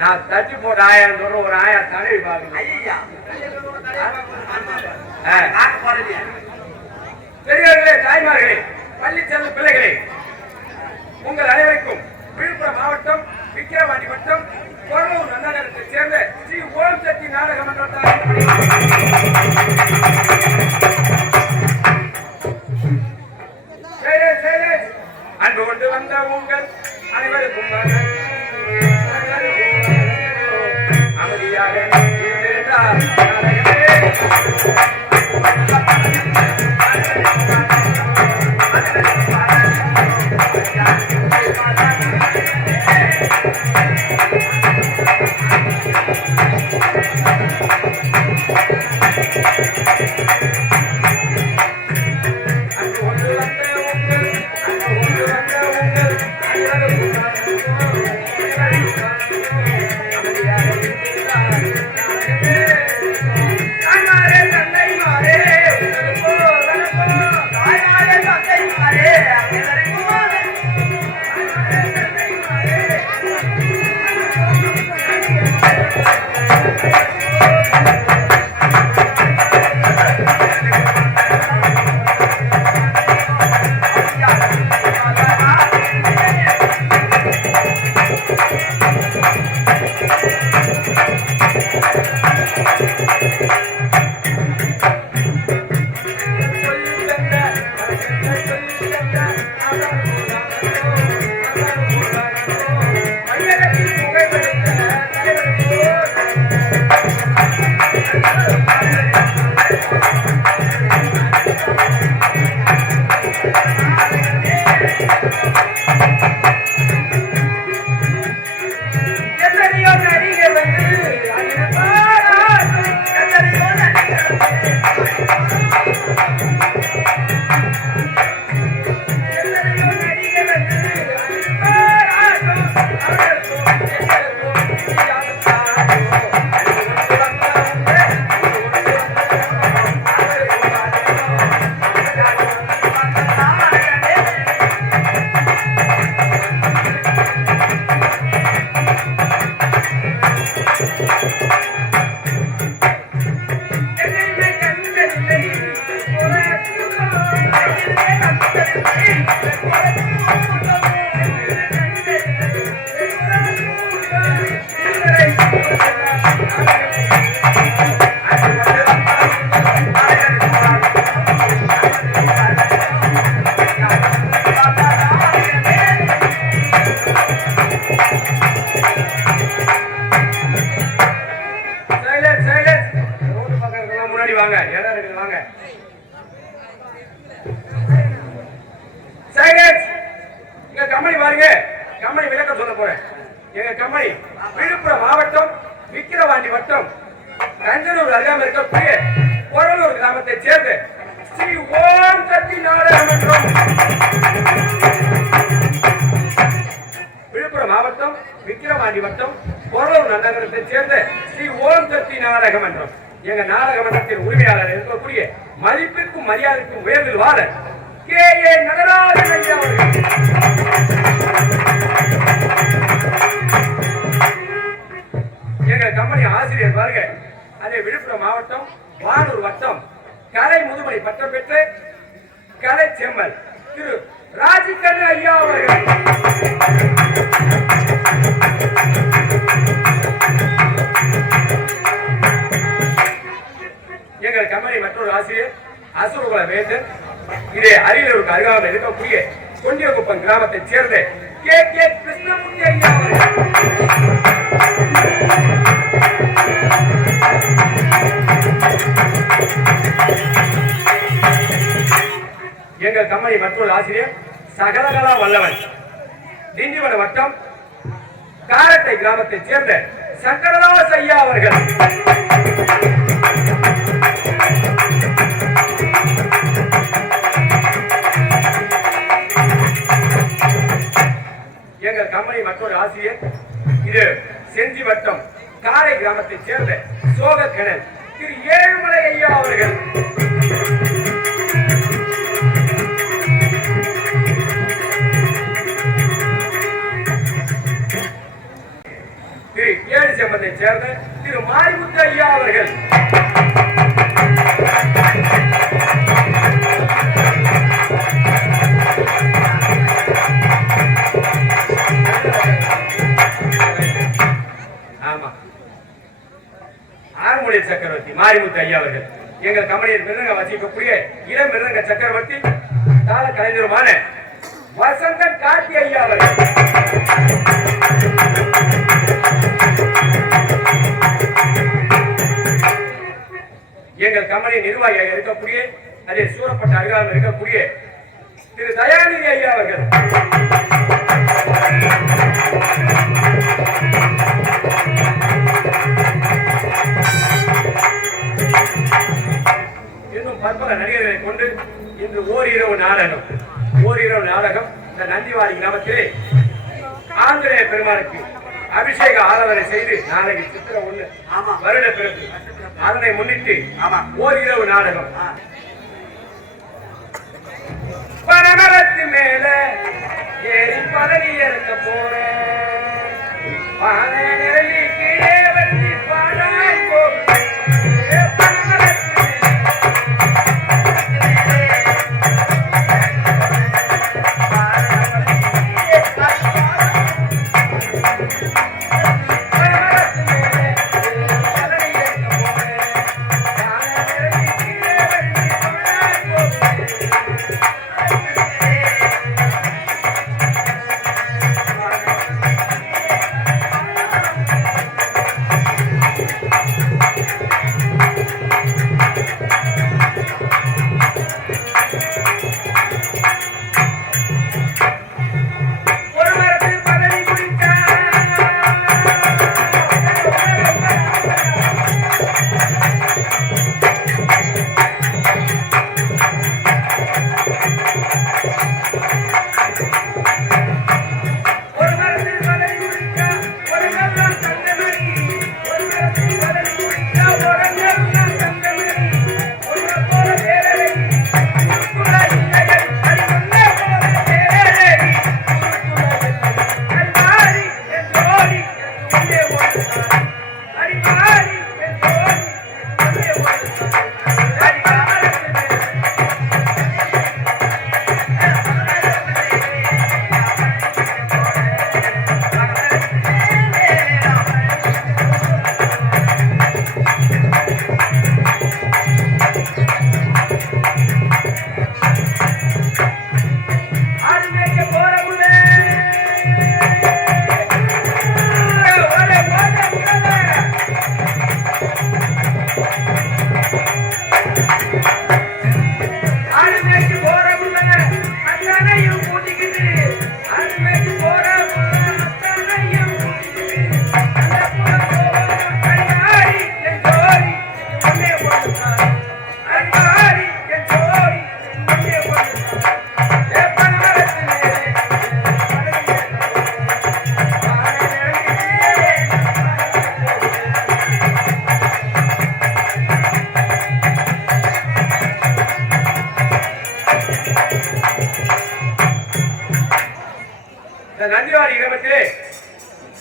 நான் தட்டி போட்ட ஆயிரம் சொல்ற ஒரு ஆயிரம் தடவி பெரியவர்களே, தாய்மார்களே, பள்ளி செல்லும் பிள்ளைகளே, உங்கள் அனைவருக்கும் விழுப்புரம் மாவட்டம் விக்கிரவாண்டி வட்டம் கொரலூர் நன்னகரத்தைச் சேர்ந்த ஸ்ரீ ஓம் சக்தி நாடக மன்றத்தார் அன்பு கொண்டு வந்த உங்கள் அனைவருக்கும் அமைதியாக இருந்தார் வாங்க இடம் இருக்குது வாங்க சைலன்ஸ் எங்க கம்பெனி பாருங்க கம்பெனி விளக்கம் சொல்ல போறேன் எங்க கம்பெனி விழுப்புரம் மாவட்டம் விக்கிரவாண்டி வட்டம் கஞ்சனூர் அருகாமல் இருக்கக்கூடிய பொருளூர் கிராமத்தை சேர்ந்த ஸ்ரீ ஓம் சக்தி நாடக மன்றம் விழுப்புரம் மாவட்டம் விக்கிரவாண்டி வட்டம் பொருளூர் நகரத்தை சேர்ந்த ஸ்ரீ ஓம் சக்தி நாடக மன்றம் எங்க நாடக மன்றத்தின் உரிமையாளர் இருக்கக்கூடிய மதிப்பிற்கும் மரியாதைக்கும் உயர்வில் வாழ கே.ஏ. நடராஜன் ஐயா அவர்கள் எங்க கம்பெனி ஆசிரியர் பாருங்க அதே விழுப்புரம் மாவட்டம் வானூர் வட்டம் கலை முதுமலை பட்டம் பெற்று கலை செம்மல் திரு ராஜிகண்ணு ஐயா அவர்கள் எங்கள் கம்பெனி மற்றொரு ஆசிரியர் அசுரகுல வேந்தன் இதே அரியலூருக்கு அருகாமல் இருக்கக்கூடிய கொண்டியகுப்பம் கிராமத்தை சேர்ந்த கே கிருஷ்ணமூர்த்தி ஐயா எங்கள் கம்பெனி மற்றொரு ஆசிரியர் சகலகலா வல்லவன் திண்டிவனம் வட்டம் காரட்டை கிராமத்தை சேர்ந்த சங்கரதாஸ் ஐயா அவர்கள் எங்கள் கம்பெனி மற்றொரு ஆசிரியர் இது செஞ்சி வட்டம் காரை கிராமத்தை சேர்ந்த சோகக்கணன் திரு ஏழுமலை ஐயா அவர்கள் திரு ஏழு செம்பத்தை சேர்ந்த திரு மாரிமுத்து ஐயா அவர்கள் சக்கரவர்த்தி மாரிமுத்து ஐயா அவர்கள் எங்கள் கம்பெனியில் மிருதங்க வசிக்கக்கூடிய இளம் மிருதங்க சக்கரவர்த்தி தாள கலைஞருமான வசந்தன் கார்த்தி ஐயா அவர்கள் எங்கள் கம்பெனி நிர்வாகியாக இருக்கக்கூடிய அதே சூரப்பட்ட அருகாமல் இருக்கக்கூடிய திரு தயாநிதி ஐயா அவர்கள் இன்னும் பற்பல நடிகர்களை கொண்டு இன்று ஓரிரவு நாடகம் இந்த நந்திவாடி கிராமத்திலே ஆஞ்சநேய பெருமானுக்கு அபிஷேக ஆராதனை செய்து நாளைக்கு சித்திரை 1 வருட பிறகு அதனை முன்னிட்டு ஓரிரவு நாடகம் பனமரத்து மேல ஏறி பதவி இறக்க போறேன் கீழே வச்சு பாடாய் போகிறேன்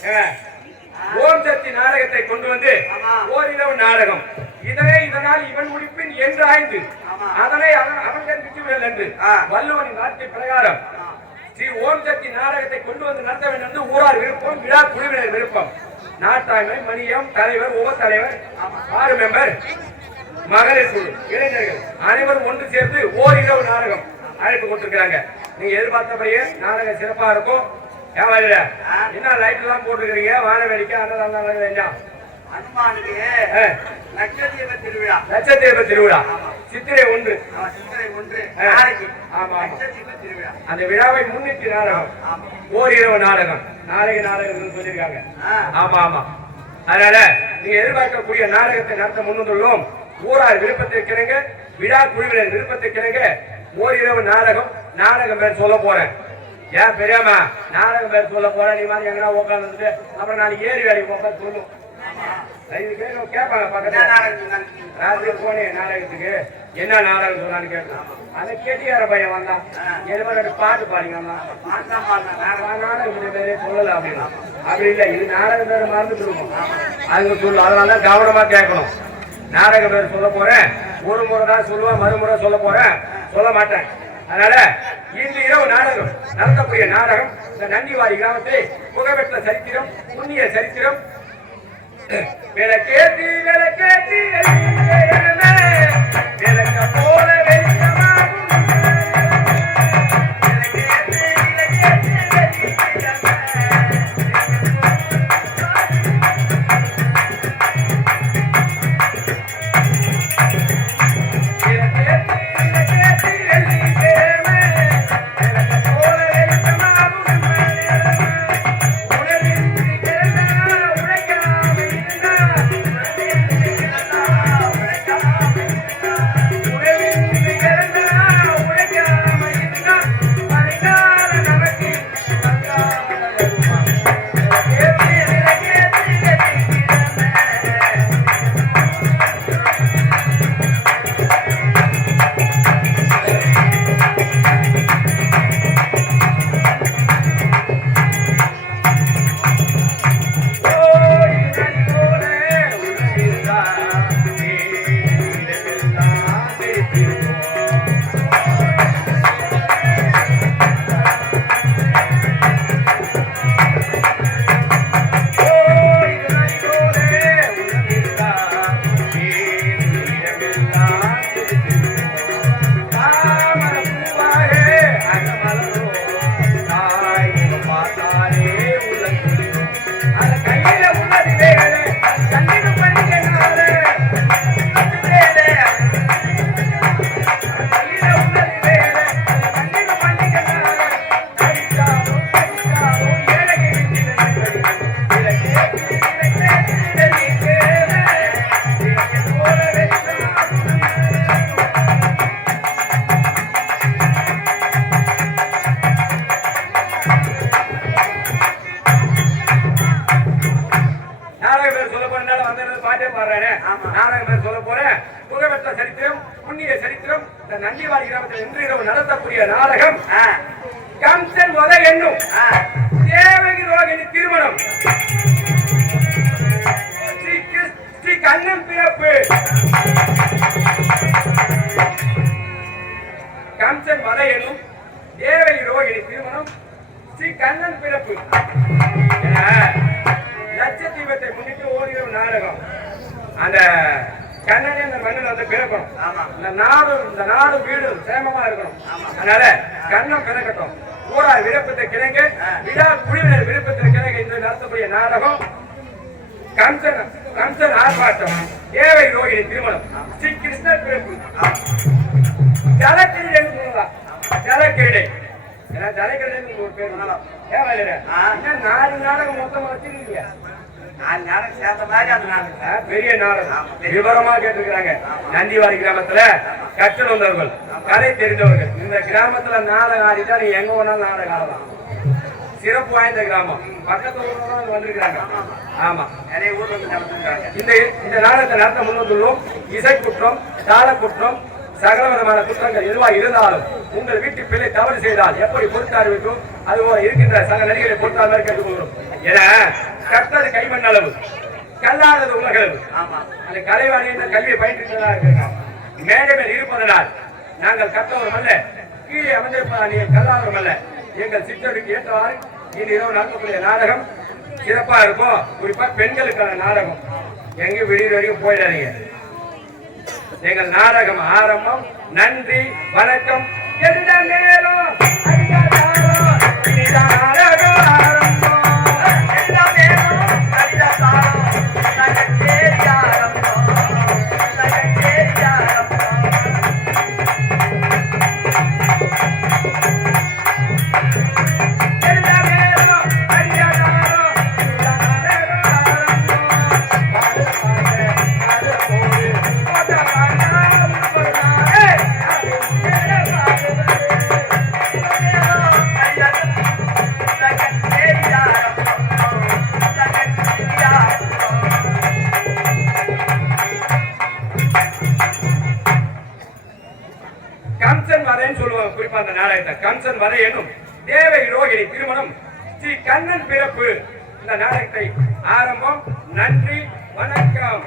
ஓம் சக்தி நாடகத்தை கொண்டு வந்து ஓரிரவு நாடகம் இதனால் இவன் முடிப்பின் என்று ஆய்ந்து அதனை அவன்கள் விட்டுவிடல் என்று வள்ளுவனின் வார்த்தை பிரகாரம் ஸ்ரீ ஓம் சக்தி நாடகத்தை கொண்டு வந்து நடத்த வேண்டும் என்று ஊரார் விருப்பம் விழா குழுவினர் விருப்பம் நாட்டாண்மை மணியம் தலைவர் உப தலைவர் 6 மெம்பர் மகளிர் குழு இளைஞர்கள் அனைவரும் ஒன்று சேர்ந்து ஓரிரவு நாடகம் அழைப்பு கொடுத்திருக்கிறாங்க. நீங்க எதிர்பார்த்தபடியே நாடகம் சிறப்பா இருக்கும். என்ன லைட் எல்லாம் போட்டுக்கிறீங்க? வான வேடிக்கை லட்சத்தீப திருவிழா சித்திரை 1 அந்த விழாவை முன்னிட்டு நாடகம் ஓரிரவு நாடகம் நாளைக்கு நாடகம் சொல்லியிருக்காங்க. ஆமா ஆமா. அதனால நீங்க எதிர்பார்க்கக்கூடிய நாடகத்தை நடத்த முன்வந்துள்ளோம். ஊரார் விருப்பத்திற்கிறங்க விழா குழுவினர் விருப்பத்திற்கிறங்க ஓரிரவு நாடகம் பேர் சொல்ல போறேன். ஏன் பெரியாமா நாடகம் பேர் சொல்ல போறேன். நீ மாதிரி எங்கன்னா உட்காந்துட்டு அப்புறம் நாளைக்கு ஏறி வேலைக்கு உட்காந்து சொல்லும் கேட்பாங்க. பக்கத்துல போனேன் நாடகத்துக்கு என்ன நாடகம் சொல்லான்னு கேட்கலாம். அதை கேட்டியார பையன் வந்தான் எது பாட்டு பாடிங்கம்மா நாடகம் பேரே சொல்லல அப்படின்னா அப்படி இல்லை. இது நாடகம் பேரை மறந்து சொல்லுவோம் அதுக்கு சொல்லும். அதனால கவனமா கேட்கணும். நாடக பேர் சொல்ல போறேன். ஒரு முறை தான் சொல்லுவேன், மறுமுறை சொல்ல போறேன், சொல்ல மாட்டேன். அதனால இன்று இரவு நாடகம் நடத்தக்கூடிய நாடகம் இந்த நந்திவாடி கிராமத்தை புகழ்பெற்ற சரித்திரம் புண்ணிய சரித்திரம் விளக்கேத்தி விளக்கேத்தி விளக்க போல நந்திவாடி கிராமத்தில் இன்று இரவு நடத்தக்கூடிய நாடகம் கம்சன் வத என்னும் தேவகி ரோகிணி திருமணம் ஸ்ரீ கண்ணன் பிறப்பு கம்சன் வத என்னும் தேவகி ரோகிணி திருமணம் ஸ்ரீ கண்ணன் பிறப்பு லட்சத்தீபத்தை முன்னிட்டு ஓரிரவு நாடகம் அந்த கண்ணனே அந்த மண்ணில் வந்து பிறக்கணும். இந்த நாடு வீடு சேமமா இருக்கணும். அதனால கண்ணம் பிறக்கட்டும். ஊரார் விருப்பத்தை கிணங்க விழா குழுவினர் விருப்பத்தில் கிணங்க இன்று நடத்தக்கூடிய நாடகம் கம்சன் ஆர்ப்பாட்டம் தேவை ரோகிணி திருமணம் ஸ்ரீ கிருஷ்ணர் பிறப்பு ஜலக்கிரீடை சொல்லலாம். ஜலக்கிரீடை ஜலக்கிரீடை ஒரு பேர் சொல்லலாம். ஏன் 4 நாடகம் மொத்தமா வச்சிருக்கீங்க? பெரிய நாடகம் விவரமா கேட்டிருக்கிறாங்க. நந்திவாடி கிராமத்துல கற்றல் வந்தவர்கள் கதை தெரிந்தவர்கள் இந்த கிராமத்துல நாடகம் ஆடிட்டா நீ எங்க வேணாலும் நாடகம் ஆடலாம். சிறப்பு வாய்ந்த கிராமம். பக்கத்து ஊர்ல வந்திருக்கிறாங்க. ஆமா நிறைய ஊர்ல வந்து நடத்திருக்காங்க. இந்த நாடகத்தை நடத்த முன்வந்துள்ளோம். இசை குற்றம் தாள குற்றம் சகலவிதமான குற்றங்கள் எதுவாக இருந்தாலும் உங்கள் வீட்டு பிள்ளை தவறு செய்தால் எப்படி பொறுத்தார் வேண்டும் அதுபோல இருக்கின்ற சக நடிகரை பொறுத்தார் மாதிரி கேட்டுக்கொள்கிறோம். என கற்றது கைமண் அளவு கல்லாதது உலகளவு. அந்த கலைவாணி என்ற கல்வியை பயின்றா இருக்கிறார். மேடை மேல் இருப்பதனால் நாங்கள் கற்றவரும் அல்ல, கீழே அமர்ந்திருப்பதால் நீங்கள் கல்லாதவரும் அல்ல. எங்கள் சிற்றருக்கு ஏற்றவாறு இன்று இரவு நடக்கக்கூடிய நாடகம் சிறப்பா இருக்கும். குறிப்பா பெண்களுக்கான நாடகம். எங்கேயும் வெளியில் வரைக்கும் போயிடாதீங்க. எங்கள் நாடகம் ஆரம்பம். நன்றி, வணக்கம். எந்த நேரம் கம்சன் வரைன்னு சொல்லுவாங்க. குறிப்பா அந்த நாடகத்தை கம்சன் வரை என்னும் தேவை ரோகிணி திருமணம் ஸ்ரீ கண்ணன் பிறப்பு. இந்த நாடகத்தை ஆரம்பம். நன்றி, வணக்கம்.